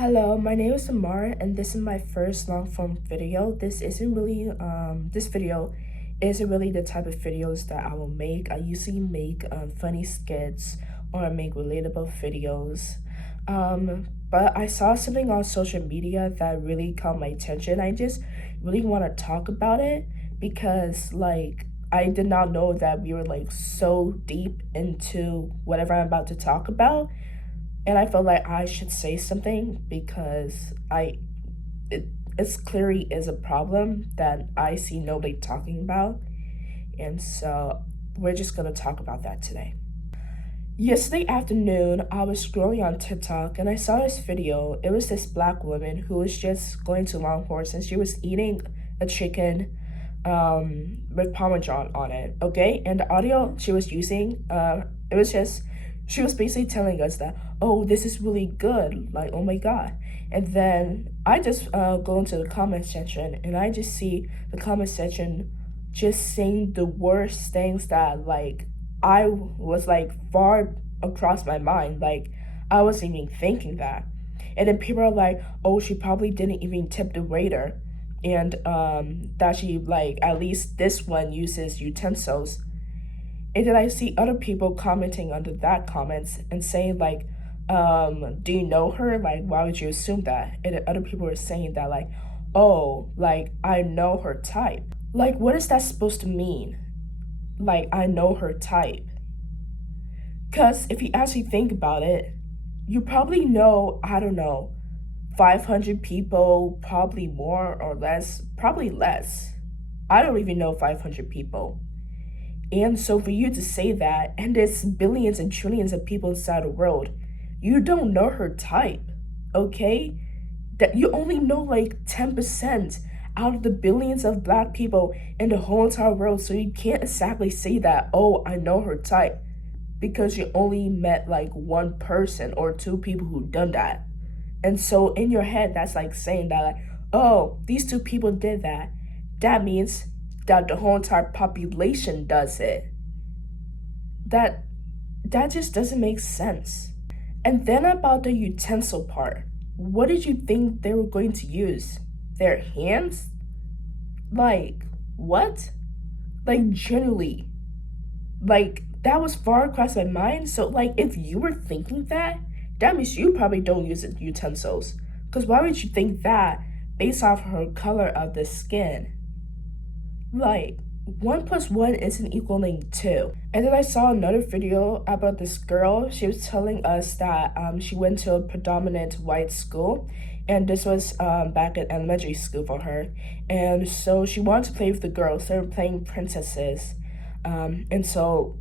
Hello, my name is Amara, and this is my first long form video. This video isn't really the type of videos that I will make. I usually make funny skits or I make relatable videos. But I saw something on social media that really caught my attention. I just really want to talk about it because, I did not know that we were so deep into whatever I'm about to talk about, and I felt like I should say something because it it's clearly is a problem that I see nobody talking about, and so we're just gonna talk about that today. Yesterday afternoon, I was scrolling on TikTok and I saw this video. It was this black woman who was just going to Longhorns and she was eating a chicken with Parmesan on it, okay? And the audio she was using, it was just, she was basically telling us that, oh, this is really good, like, oh my God. And then I just go into the comment section and I just see the comment section just saying the worst things that, I was, far across my mind. Like, I wasn't even thinking that. And then people are like, oh, she probably didn't even tip the waiter, and that she, at least this one uses utensils. And then I see other people commenting under that comments and saying, do you know her? Like, why would you assume that? And then other people are saying that, oh, I know her type. Like, what is that supposed to mean? Like, I know her type. Because if you actually think about it, you probably know, I don't know, 500 people, probably more or less, probably less. I don't even know 500 people. And so for you to say that, and there's billions and trillions of people inside the world, you don't know her type, okay? That you only know 10% out of the billions of black people in the whole entire world. So you can't exactly say that, oh, I know her type, because you only met one person or two people who done that. And so in your head, that's saying that, oh, these two people did that. That means that the whole entire population does it. That just doesn't make sense. And then about the utensil part, what did you think they were going to use? Their hands? What? Genuinely. That was far across my mind. So, if you were thinking that, that means you probably don't use utensils. Because why would you think that based off her color of the skin? 1 plus 1 isn't equaling 2. And then I saw another video about this girl. She was telling us that she went to a predominant white school, and this was back at elementary school for her. And so she wanted to play with the girls. They were playing princesses. And so,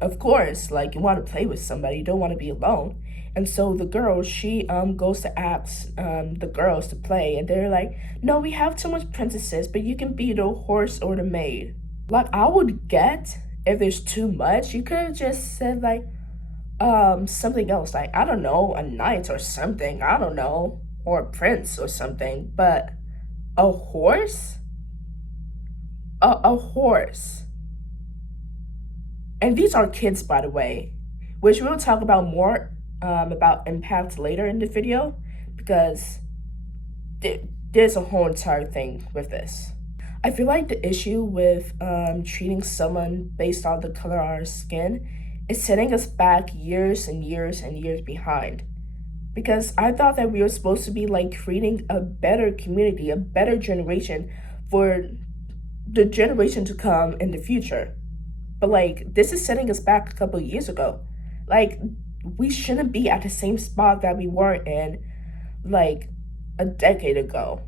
of course, you want to play with somebody. You don't want to be alone. And so the girl, she goes to ask the girls to play, and they're like, no, we have too much princesses, but you can be the horse or the maid. I would get if there's too much. You could have just said something else, I don't know, a knight or something, I don't know, or a prince or something. But a horse? A horse. And these are kids, by the way, which we'll talk about more about impact later in the video, because there's a whole entire thing with this. I feel like the issue with treating someone based on the color of our skin is setting us back years and years and years behind. Because I thought that we were supposed to be creating a better community, a better generation for the generation to come in the future. But this is setting us back a couple of years ago. We shouldn't be at the same spot that we were in a decade ago.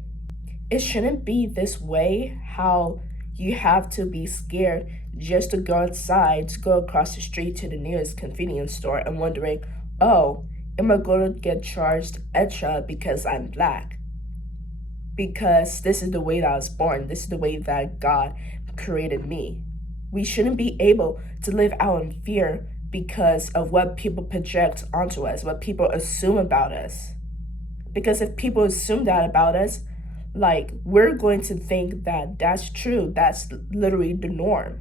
It shouldn't be this way, how you have to be scared just to go outside, to go across the street to the nearest convenience store and wondering, oh, am I going to get charged extra because I'm black? Because this is the way that I was born. This is the way that God created me. We shouldn't be able to live out in fear because of what people project onto us, what people assume about us. Because if people assume that about us, we're going to think that that's true. That's literally the norm.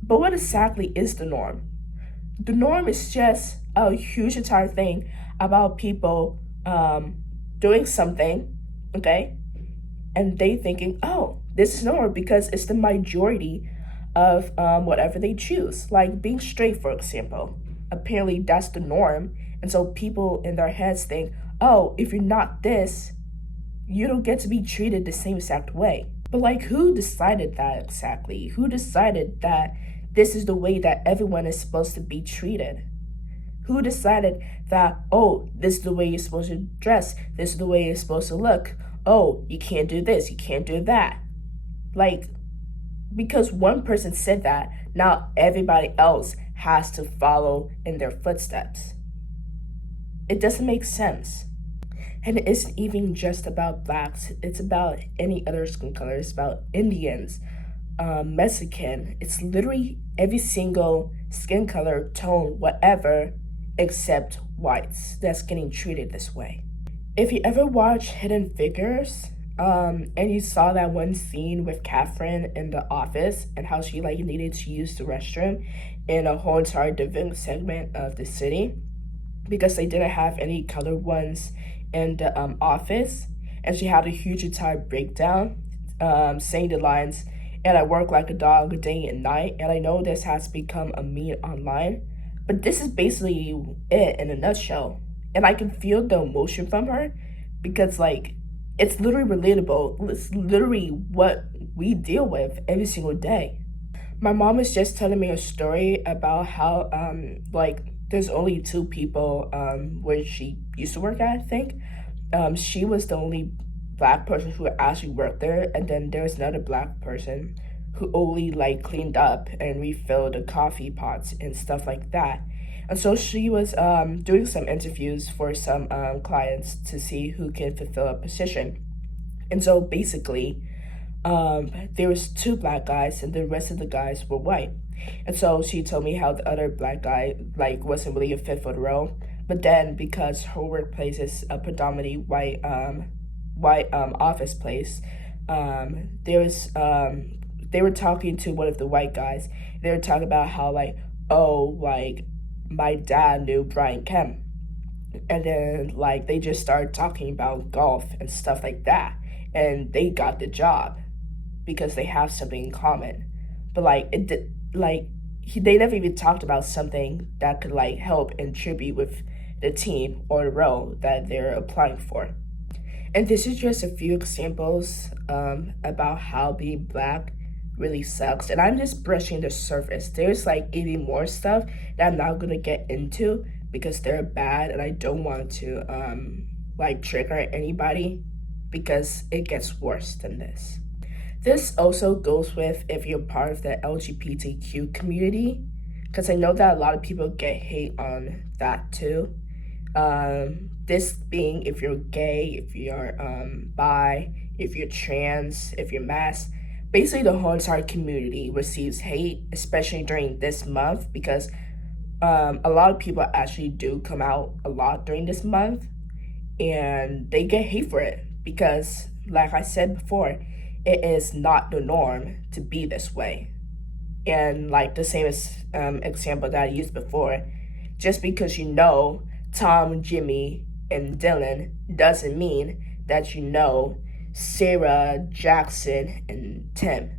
But what exactly is the norm? The norm is just a huge entire thing about people doing something, okay, and they thinking, oh, this is normal because it's the majority of whatever they choose. Like being straight, for example. Apparently, that's the norm. And so people in their heads think, oh, if you're not this, you don't get to be treated the same exact way. But like, who decided that exactly? Who decided that this is the way that everyone is supposed to be treated? Who decided that, oh, this is the way you're supposed to dress, this is the way you're supposed to look, oh, you can't do this, you can't do that? Like, because one person said that, now everybody else has to follow in their footsteps. It doesn't make sense. And it isn't even just about blacks, it's about any other skin color. It's about Indians, Mexican. It's literally every single skin color, tone, whatever, except whites that's getting treated this way. If you ever watch Hidden Figures, and you saw that one scene with Catherine in the office and how she like needed to use the restroom in a whole entire different segment of the city because they didn't have any colored ones in the office, and she had a huge entire breakdown, saying the lines, "And I work like a dog day and night." And I know this has become a meme online, but this is basically it in a nutshell. And I can feel the emotion from her because like it's literally relatable. It's literally what we deal with every single day. My mom was just telling me a story about how like there's only two people where she used to work at, I think. She was the only black person who actually worked there, and then there was another black person who only like cleaned up and refilled the coffee pots and stuff like that. And so she was doing some interviews for some clients to see who can fulfill a position. And so basically, there was two black guys and the rest of the guys were white. And so she told me how the other black guy like wasn't really a fit for the role. But then because her workplace is a predominantly white office place, there was they were talking to one of the white guys. They were talking about how like, oh, like my dad knew Brian Kemp. And then like they just started talking about golf and stuff like that. And they got the job because they have something in common. But like it did like they never even talked about something that could like help and contribute with the team or the role that they're applying for. And this is just a few examples about how being black really sucks. And I'm just brushing the surface. There's like even more stuff that I'm not gonna get into because they're bad and I don't want to like trigger anybody because it gets worse than this. This also goes with if you're part of the LGBTQ community, because I know that a lot of people get hate on that too. This being if you're gay, if you're bi, if you're trans, if you're mass, basically the whole entire community receives hate, especially during this month because a lot of people actually do come out a lot during this month and they get hate for it because, like I said before, it is not the norm to be this way. And like the same as example that I used before, just because you know Tom, Jimmy, and Dylan doesn't mean that you know Sarah, Jackson, and Tim.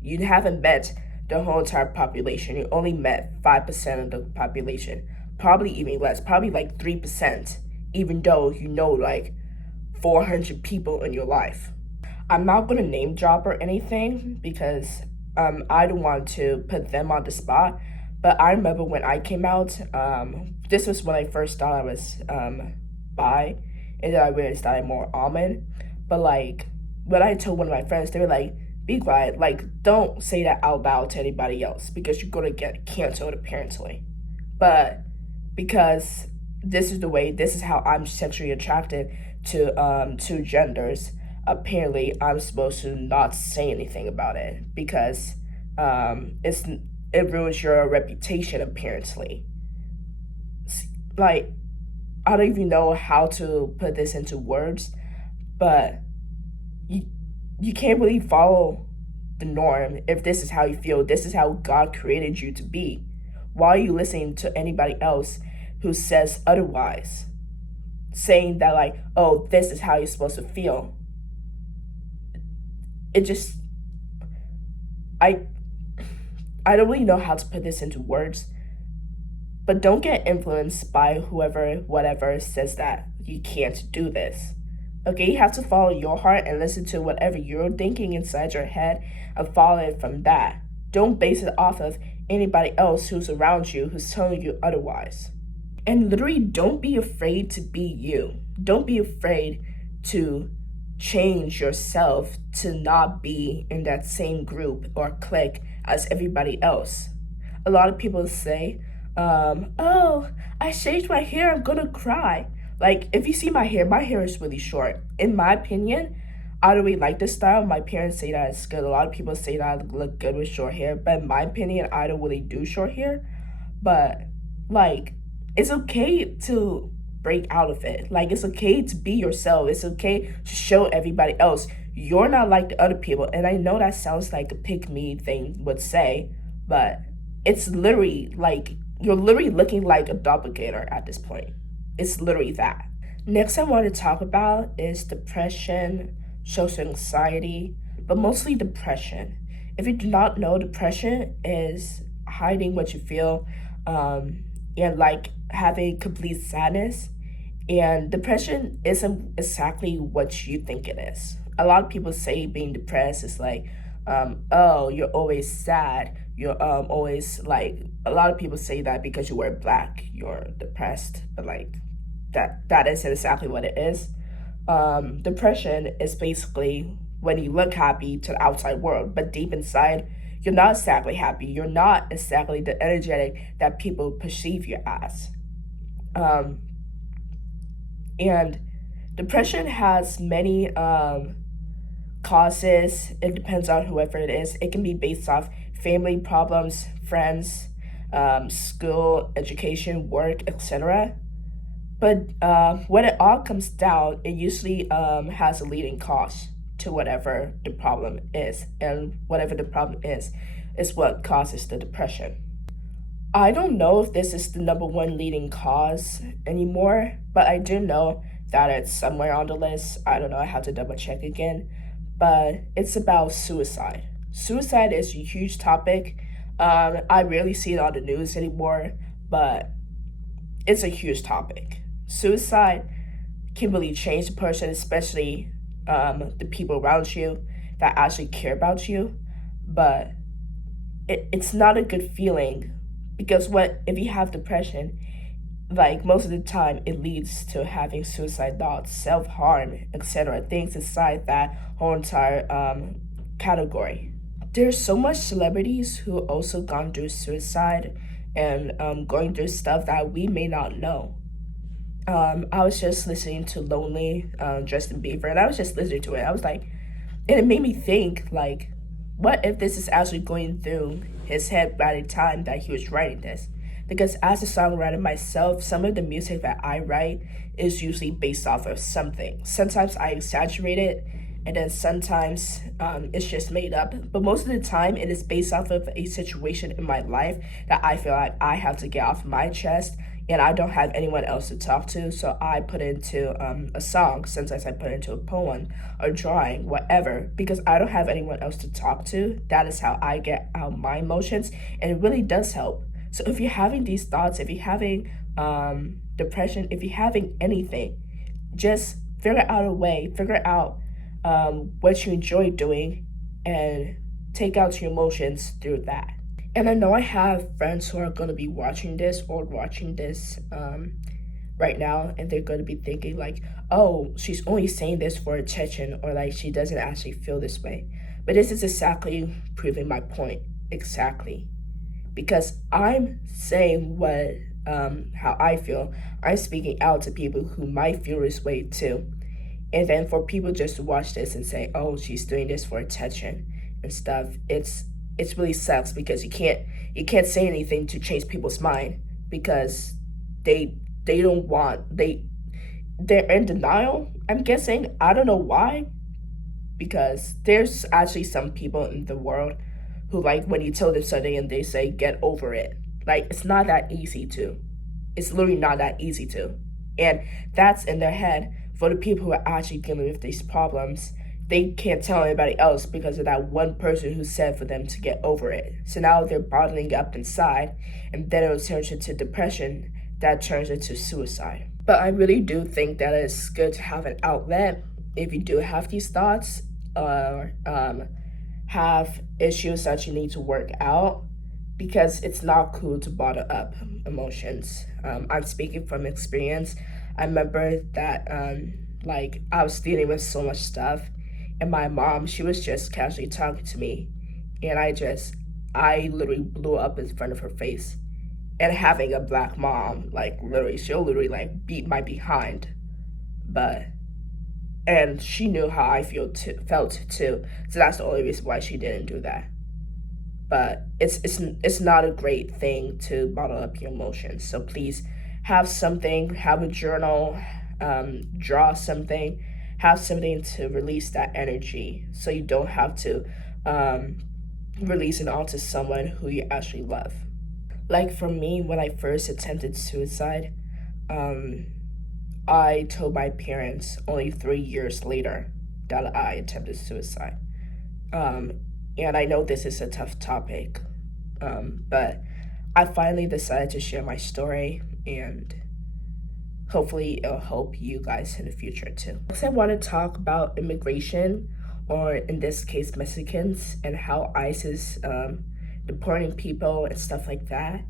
You haven't met the whole entire population. You only met 5% of the population. Probably even less, probably like 3%, even though you know like 400 people in your life. I'm not gonna name drop or anything because I don't want to put them on the spot. But I remember when I came out, this was when I first thought I was bi, and then I realized that I'm more almond. But like when I told one of my friends, they were like, "Be quiet, like don't say that out loud to anybody else because you're gonna get canceled apparently." But because this is the way, this is how I'm sexually attracted to two genders. Apparently, I'm supposed to not say anything about it because it ruins your reputation. Apparently, like I don't even know how to put this into words, but you can't really follow the norm if this is how you feel. This is how God created you to be. Why are you listening to anybody else who says otherwise? saying that like, oh, this is how you're supposed to feel. It just, I I don't really know how to put this into words, but don't get influenced by whoever, whatever says that you can't do this. Okay, you have to follow your heart and listen to whatever you're thinking inside your head and follow it from that. Don't base it off of anybody else who's around you who's telling you otherwise. And literally, don't be afraid to be you. Don't be afraid to change yourself to not be in that same group or clique as everybody else. A lot of people say, oh, I shaved my hair, I'm gonna cry. Like, if you see my hair is really short. In my opinion, I don't really like this style. My parents say that it's good. A lot of people say that I look good with short hair, but in my opinion, I don't really do short hair. But, like, it's okay to break out of it. Like, it's okay to be yourself. It's okay to show everybody else you're not like the other people. And I know that sounds like a pick me thing would say, but it's literally like you're literally looking like a doppelganger at this point. It's literally that. Next, I want to talk about is depression, social anxiety, but mostly depression. If you do not know, depression is hiding what you feel, and like having complete sadness. And depression isn't exactly what you think it is. A lot of people say being depressed is like, oh, you're always sad. You're always like, a lot of people say that because you wear black, you're depressed. But like, that isn't exactly what it is. Depression is basically when you look happy to the outside world, but deep inside, you're not exactly happy. You're not exactly the energetic that people perceive you as. And depression has many causes. It depends on whoever it is. It can be based off family problems, friends, school, education, work, etc. But when it all comes down, it usually has a leading cause to whatever the problem is. And whatever the problem is what causes the depression. I don't know if this is the number one leading cause anymore, but I do know that it's somewhere on the list. I don't know, I have to double check again. But it's about suicide. Suicide is a huge topic. I rarely see it on the news anymore, but it's a huge topic. Suicide can really change the person, especially the people around you that actually care about you. But it's not a good feeling because what if you have depression, like most of the time it leads to having suicide thoughts, self-harm, etc., things inside that whole entire category. There's so much celebrities who also gone through suicide and going through stuff that we may not know. I was just listening to Lonely, Justin Bieber, and I was just listening to it. I was like, and it made me think, like, what if this is actually going through his head by the time that he was writing this? Because as a songwriter myself, some of the music that I write is usually based off of something. Sometimes I exaggerate it, and then sometimes it's just made up. But most of the time, it is based off of a situation in my life that I feel like I have to get off my chest, and I don't have anyone else to talk to, so I put into a song. Sometimes I put into a poem or drawing, whatever, because I don't have anyone else to talk to. That is how I get out my emotions, and it really does help. So if you're having these thoughts, if you're having depression, if you're having anything, just figure out a way, figure out what you enjoy doing, and take out your emotions through that. And I know I have friends who are going to be watching this right now, and they're going to be thinking like, oh, she's only saying this for attention, or like she doesn't actually feel this way. But this is exactly proving my point, exactly. Because I'm saying what how I feel. I'm speaking out to people who might feel this way too. And then for people just to watch this and say, oh, she's doing this for attention and stuff, it's really sucks because you can't say anything to change people's mind because they're in denial, I'm guessing. I don't know why, because there's actually some people in the world who, like, when you tell them something and they say get over it, like, it's not that easy to. It's literally not that easy to. And that's in their head. For the people who are actually dealing with these problems, they can't tell anybody else because of that one person who said for them to get over it. So now they're bottling up inside, and then it'll turn into depression that turns into suicide. But I really do think that it's good to have an outlet if you do have these thoughts or have issues that you need to work out, because it's not cool to bottle up emotions. I'm speaking from experience. I remember that like I was dealing with so much stuff, and my mom, she was just casually talking to me, and I literally blew up in front of her face. And having a black mom, like literally, she'll literally like beat my behind, but and she knew how I felt too, so that's the only reason why she didn't do that. But it's not a great thing to bottle up your emotions. So please have something, have a journal, draw something, have something to release that energy, so you don't have to release it onto someone who you actually love. Like for me, when I first attempted suicide, um, I told my parents only 3 years later that I attempted suicide. Um, and I know this is a tough topic, but I finally decided to share my story, and hopefully it'll help you guys in the future too. Next, I want to talk about immigration, or in this case, Mexicans, and how ICE is deporting people and stuff like that.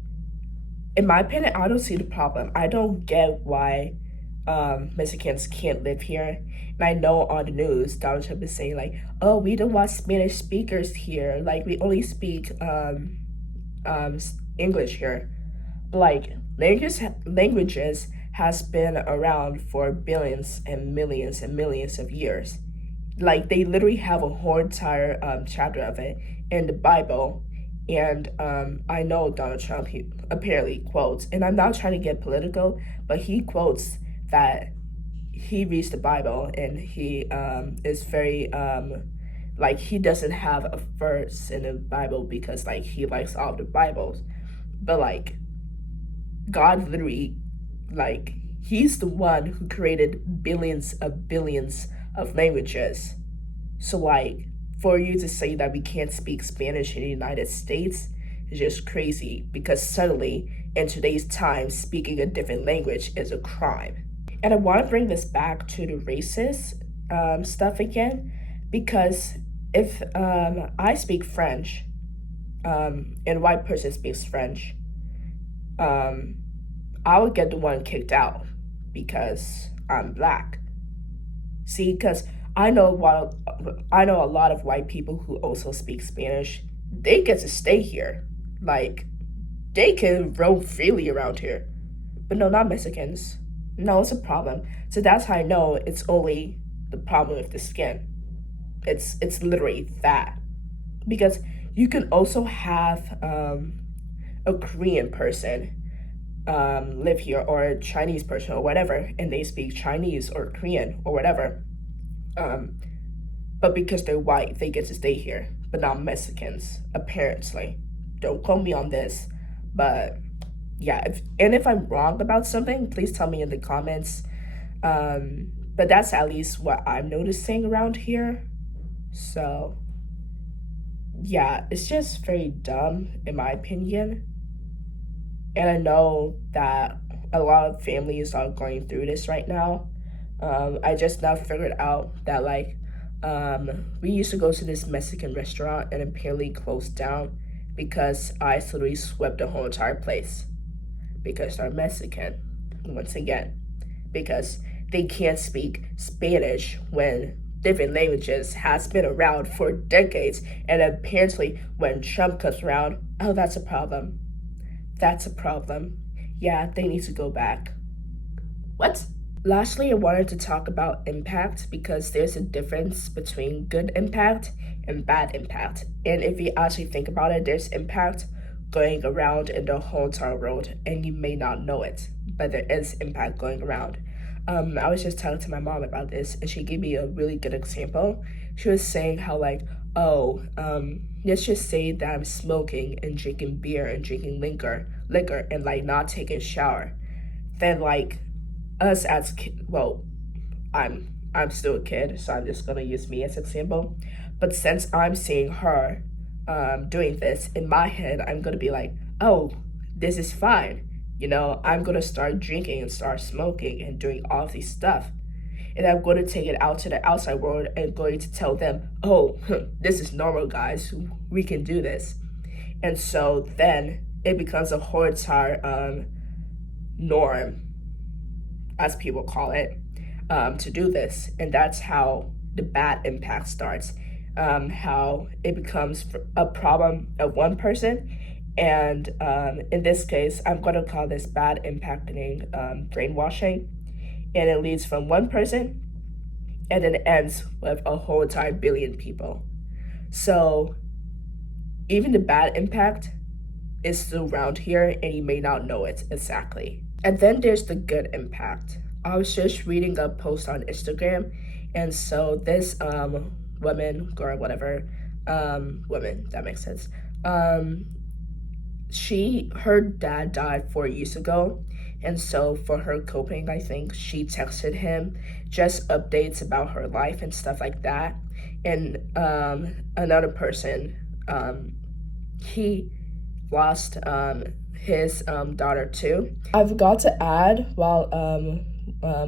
In my opinion, I don't see the problem. I don't get why Mexicans can't live here. And I know on the news, Donald Trump is saying like, "Oh, we don't want Spanish speakers here. Like, we only speak English here." But like, languages has been around for billions and millions of years. Like, they literally have a whole entire chapter of it in the Bible. And I know Donald Trump, he apparently quotes, and I'm not trying to get political, but he quotes that he reads the Bible, and he is very like, he doesn't have a verse in the Bible because like he likes all the Bibles, but like God literally, like, he's the one who created billions of languages. So like, for you to say that we can't speak Spanish in the United States is just crazy, because suddenly in today's time, speaking a different language is a crime. And I want to bring this back to the racist stuff again, because if I speak French and a white person speaks French, I would get the one kicked out because I'm black. See, because I know a lot of white people who also speak Spanish. They get to stay here, like they can roam freely around here. But no, not Mexicans. No, it's a problem. So that's how I know it's only the problem with the skin. It's literally that, because you can also have a Korean person live here, or a Chinese person or whatever, and they speak Chinese or Korean or whatever. But because they're white, they get to stay here, but not Mexicans, apparently. Don't quote me on this, but yeah, if I'm wrong about something, please tell me in the comments. But that's at least what I'm noticing around here. So yeah, it's just very dumb in my opinion. And I know that a lot of families are going through this right now. I just now figured out that like we used to go to this Mexican restaurant, and apparently closed down because I literally swept the whole entire place because they're Mexican, once again, because they can't speak Spanish when different languages has been around for decades. And apparently when Trump comes around, oh, that's a problem. That's a problem. Yeah, they need to go back. What? Lastly, I wanted to talk about impact, because there's a difference between good impact and bad impact. And if you actually think about it, there's impact going around in the whole entire world, and you may not know it, but there is impact going around. I was just talking to my mom about this, and she gave me a really good example. She was saying how like, oh, let's just say that I'm smoking and drinking beer and drinking liquor and like not taking a shower. Then like us as well, I'm still a kid, so I'm just gonna use me as an example. But since I'm seeing her doing this in my head, I'm gonna be like, oh, this is fine. I'm gonna start drinking and start smoking and doing all of these stuff. And I'm going to take it out to the outside world and going to tell them, oh, this is normal, guys. We can do this. And so then it becomes a whole entire norm, as people call it, to do this. And that's how the bad impact starts, how it becomes a problem of one person. And in this case, I'm going to call this bad impacting brainwashing. And it leads from one person and then ends with a whole entire billion people. So even the bad impact is still around here and you may not know it exactly. And then there's the good impact. I was just reading a post on Instagram, and so this woman, girl, whatever, woman, that makes sense. Her dad died 4 years ago, and so for her coping, I think she texted him just updates about her life and stuff like that. And another person, he lost his daughter too. I forgot to add while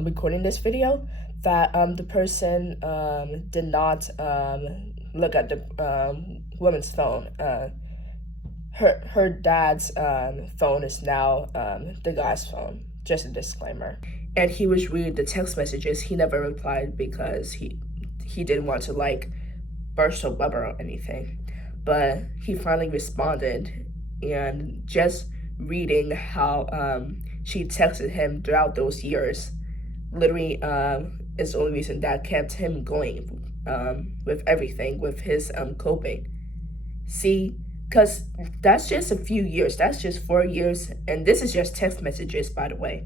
recording this video that the person did not look at the woman's phone. Her dad's phone is now the guy's phone. Just a disclaimer. And he was reading the text messages. He never replied because he didn't want to like burst a bubble or anything. But he finally responded, and just reading how she texted him throughout those years literally is the only reason that kept him going with everything, with his coping. See? Because that's just a few years. That's just 4 years. And this is just text messages, by the way.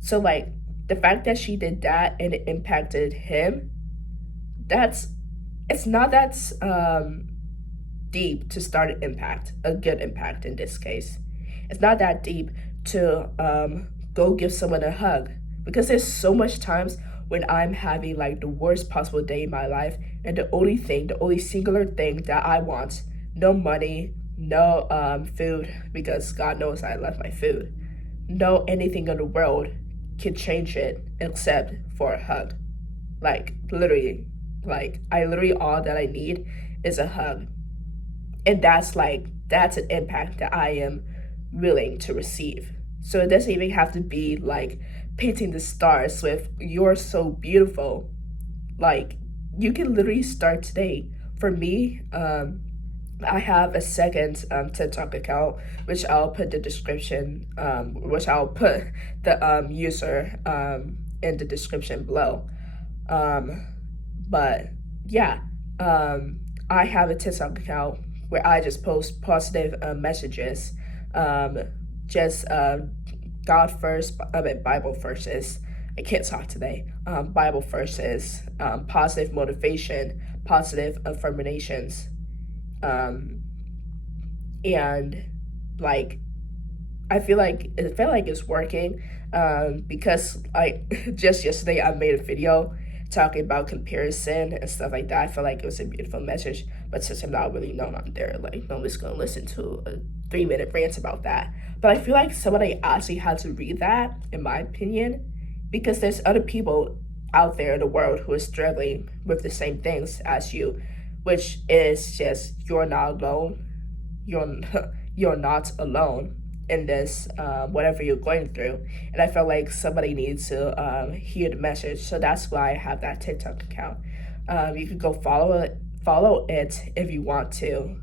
So, like, the fact that she did that and it impacted him, it's not that deep to start an impact, a good impact in this case. It's not that deep to go give someone a hug. Because there's so much times when I'm having, like, the worst possible day in my life, and the only singular thing that I want, no money, no food, because God knows I love my food. No anything in the world can change it except for a hug. Like, literally, all that I need is a hug. And that's an impact that I am willing to receive. So it doesn't even have to be like painting the stars with "you're so beautiful." Like, you can literally start today. For me, I have a second TikTok account, which I'll put the description, which I'll put the user in the description below. But yeah, I have a TikTok account where I just post positive messages, just God first, Bible verses. I can't talk today. Bible verses, positive motivation, positive affirmations. And like, it felt like it's working, because just yesterday I made a video talking about comparison and stuff like that. I feel like it was a beautiful message, but since I'm not really known on there, like, nobody's gonna listen to a 3-minute rant about that. But I feel like somebody actually had to read that, in my opinion, because there's other people out there in the world who are struggling with the same things as you, which is just, you're not alone. You're not alone in this, whatever you're going through. And I felt like somebody needs to hear the message. So that's why I have that TikTok account. You could go follow it if you want to.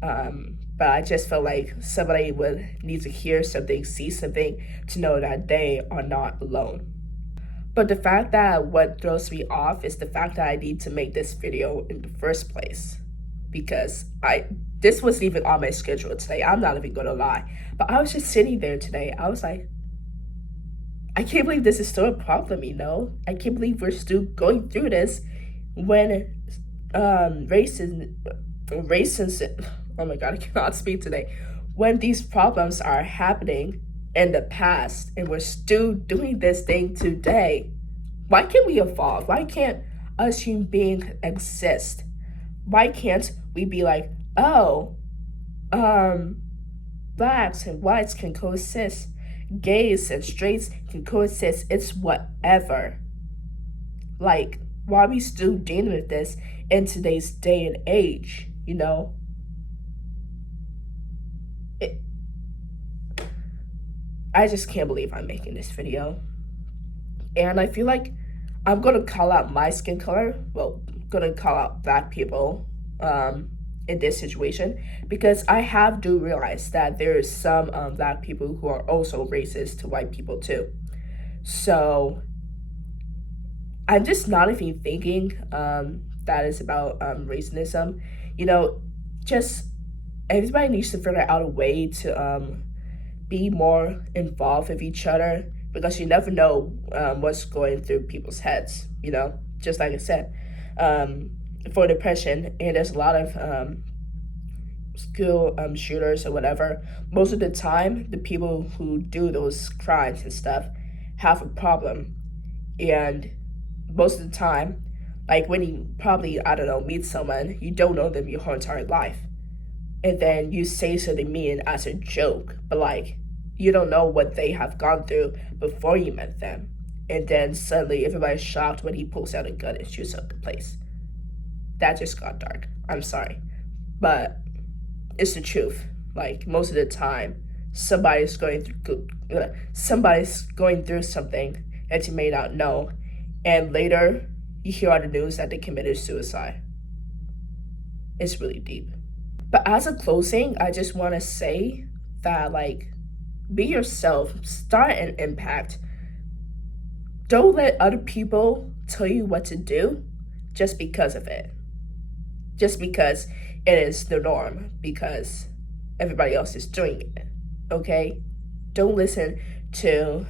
But I just felt like somebody would need to hear something, see something, to know that they are not alone. But the fact that what throws me off is the fact that I need to make this video in the first place. Because this wasn't even on my schedule today. I'm not even gonna lie. But I was just sitting there today. I was like, I can't believe this is still a problem, I can't believe we're still going through this when racism, oh my God, I cannot speak today. When these problems are happening in the past and we're still doing this thing today. Why can't we evolve? Why can't us human beings exist? Why can't we be like, oh, blacks and whites can coexist, gays and straights can coexist, it's whatever. Like, why are we still dealing with this in today's day and age, you know? I just can't believe I'm making this video. And I feel like I'm gonna call out my skin color. Well, gonna call out black people in this situation because I do realize that there is some black people who are also racist to white people too. So I'm just not even thinking that is about racism. You know, just everybody needs to figure out a way to be more involved with each other because you never know what's going through people's heads, you know, just like I said, for depression, and there's a lot of school shooters or whatever. Most of the time, the people who do those crimes and stuff have a problem, and most of the time, like when you probably, I don't know, meet someone, you don't know them your whole entire life, and then you say something mean as a joke, but like you don't know what they have gone through before you met them. And then suddenly everybody's shocked when he pulls out a gun and shoots up the place. That just got dark. I'm sorry. But it's the truth. Like most of the time, somebody's going through something that you may not know. And later you hear on the news that they committed suicide. It's really deep. But as a closing, I just want to say that like, be yourself, start an impact. Don't let other people tell you what to do just because of it. Just because it is the norm, because everybody else is doing it, okay? Don't listen to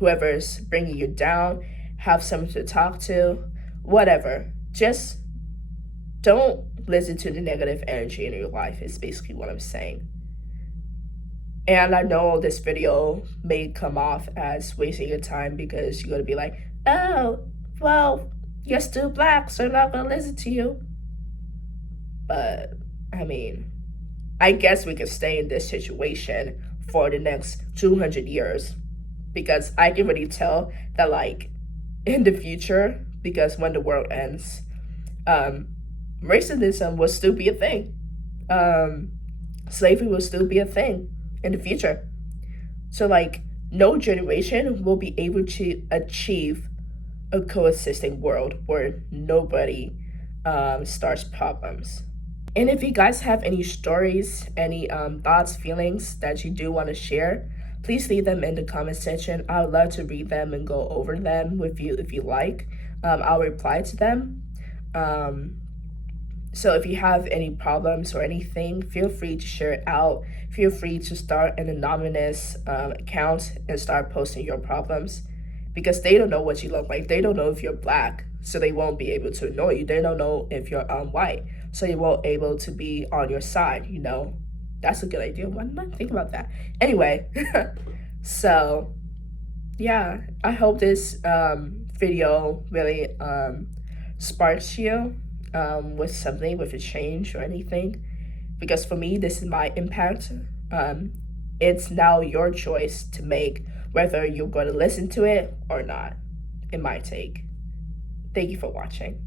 whoever's bringing you down, have someone to talk to, whatever. Just don't listen to the negative energy in your life is basically what I'm saying. And I know this video may come off as wasting your time because you're going to be like, oh, well, you're still black, so I'm not going to listen to you. But, I mean, I guess we could stay in this situation for the next 200 years. Because I can really tell that, like, in the future, because when the world ends, racism will still be a thing. Slavery will still be a thing in the future. So like no generation will be able to achieve a coexisting world where nobody starts problems. And if you guys have any stories, any thoughts, feelings that you do want to share, please leave them in the comment section. I would love to read them and go over them with you if you like. I'll reply to them. So if you have any problems or anything, feel free to share it out. Feel free to start an anonymous account and start posting your problems because they don't know what you look like. They don't know if you're black, so they won't be able to ignore you. They don't know if you're white, so they won't be able to be on your side, you know? That's a good idea. Why didn't I think about that? Anyway, so yeah, I hope this video really sparks you with something, with a change or anything, because for me this is my impact. It's now your choice to make whether you're going to listen to it or not. In my take. Thank you for watching.